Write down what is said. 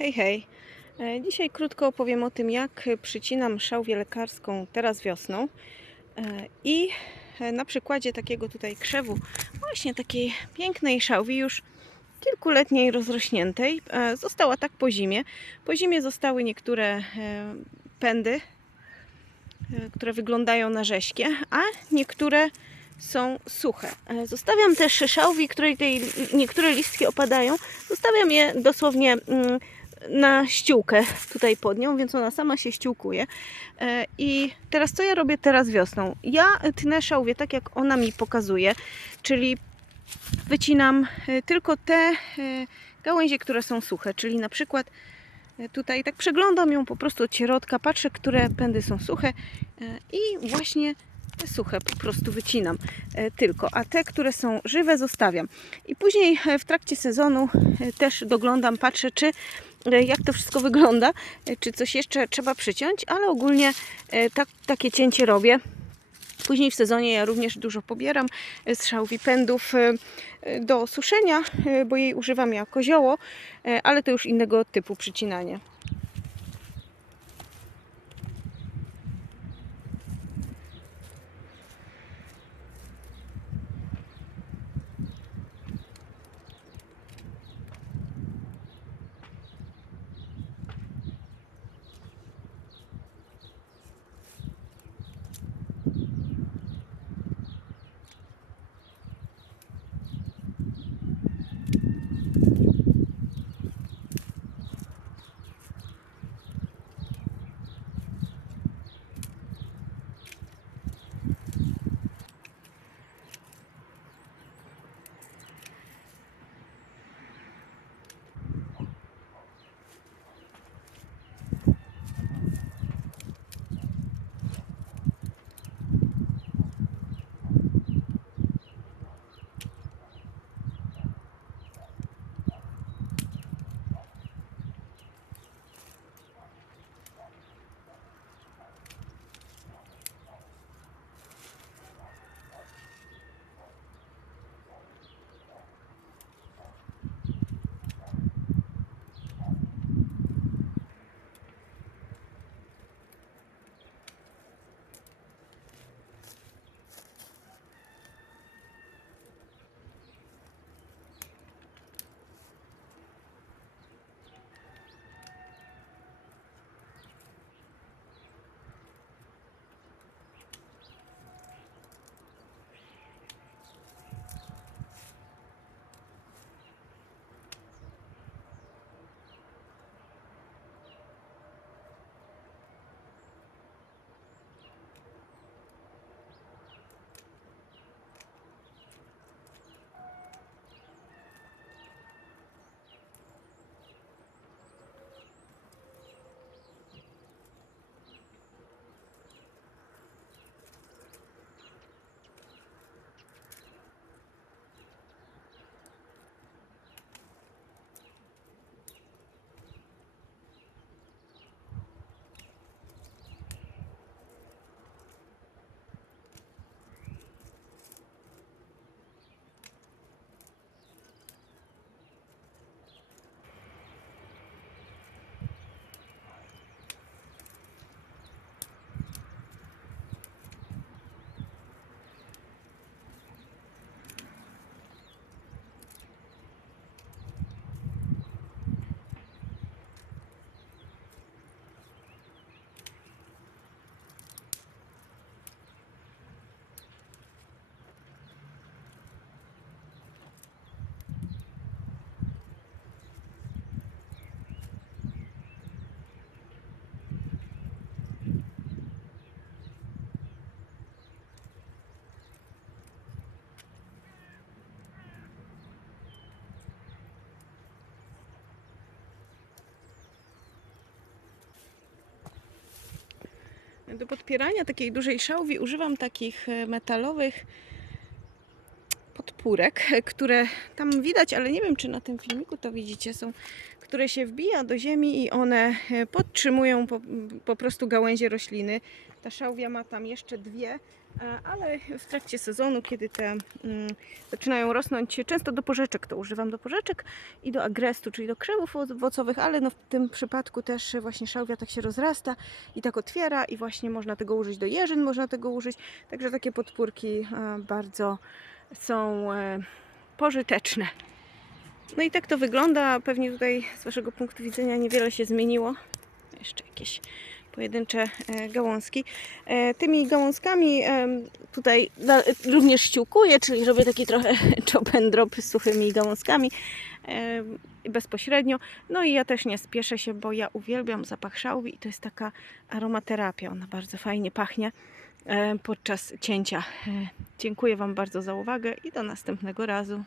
Hej, hej. E, Dzisiaj krótko opowiem o tym, jak przycinam szałwię lekarską teraz wiosną. E, I e, na przykładzie takiego tutaj krzewu, właśnie takiej pięknej szałwi, już kilkuletniej rozrośniętej, została tak po zimie. Po zimie zostały niektóre pędy, które wyglądają na rześkie, a niektóre są suche. Zostawiam też szałwi, której tej niektóre listki opadają. Zostawiam je dosłownie mm, na ściółkę tutaj pod nią, więc ona sama się ściółkuje. E, I teraz co ja robię teraz wiosną? Ja tnę szałwię tak, jak ona mi pokazuje, czyli wycinam e, tylko te e, gałęzie, które są suche, czyli na przykład tutaj tak przeglądam ją po prostu od środka, patrzę, które pędy są suche i właśnie te suche po prostu wycinam tylko, a te, które są żywe zostawiam. I później w trakcie sezonu też doglądam, patrzę, czy jak to wszystko wygląda, e, czy coś jeszcze trzeba przyciąć, ale ogólnie e, tak, takie cięcie robię. Później w sezonie ja również dużo pobieram e, e, e, do suszenia, e, bo jej używam jako zioło, e, ale to już innego typu przycinanie. Do podpierania takiej dużej szałwi używam takich metalowych podpórek które tam widać, ale nie wiem czy na tym filmiku to widzicie, są, które się wbija do ziemi i one e, podtrzymują po, po prostu gałęzie rośliny. Ta szałwia ma tam jeszcze dwie, e, ale w trakcie sezonu, kiedy te mm, zaczynają rosnąć, często do porzeczek to używam, do porzeczek i do agrestu, czyli do krzewów owocowych, ale no w tym przypadku też właśnie szałwia tak się rozrasta i tak otwiera i właśnie można tego użyć do jeżyn, można tego użyć, także takie podpórki e, bardzo są e, pożyteczne. No i tak to wygląda, pewnie tutaj z Waszego punktu widzenia niewiele się zmieniło. Jeszcze jakieś pojedyncze e, gałązki. E, Tymi gałązkami tutaj również ściółkuję, czyli robię taki trochę chop and drop z suchymi gałązkami bezpośrednio. No i ja też nie spieszę się, bo ja uwielbiam zapach szałwi i to jest taka aromaterapia. Ona bardzo fajnie pachnie podczas cięcia. E, Dziękuję Wam bardzo za uwagę i do następnego razu.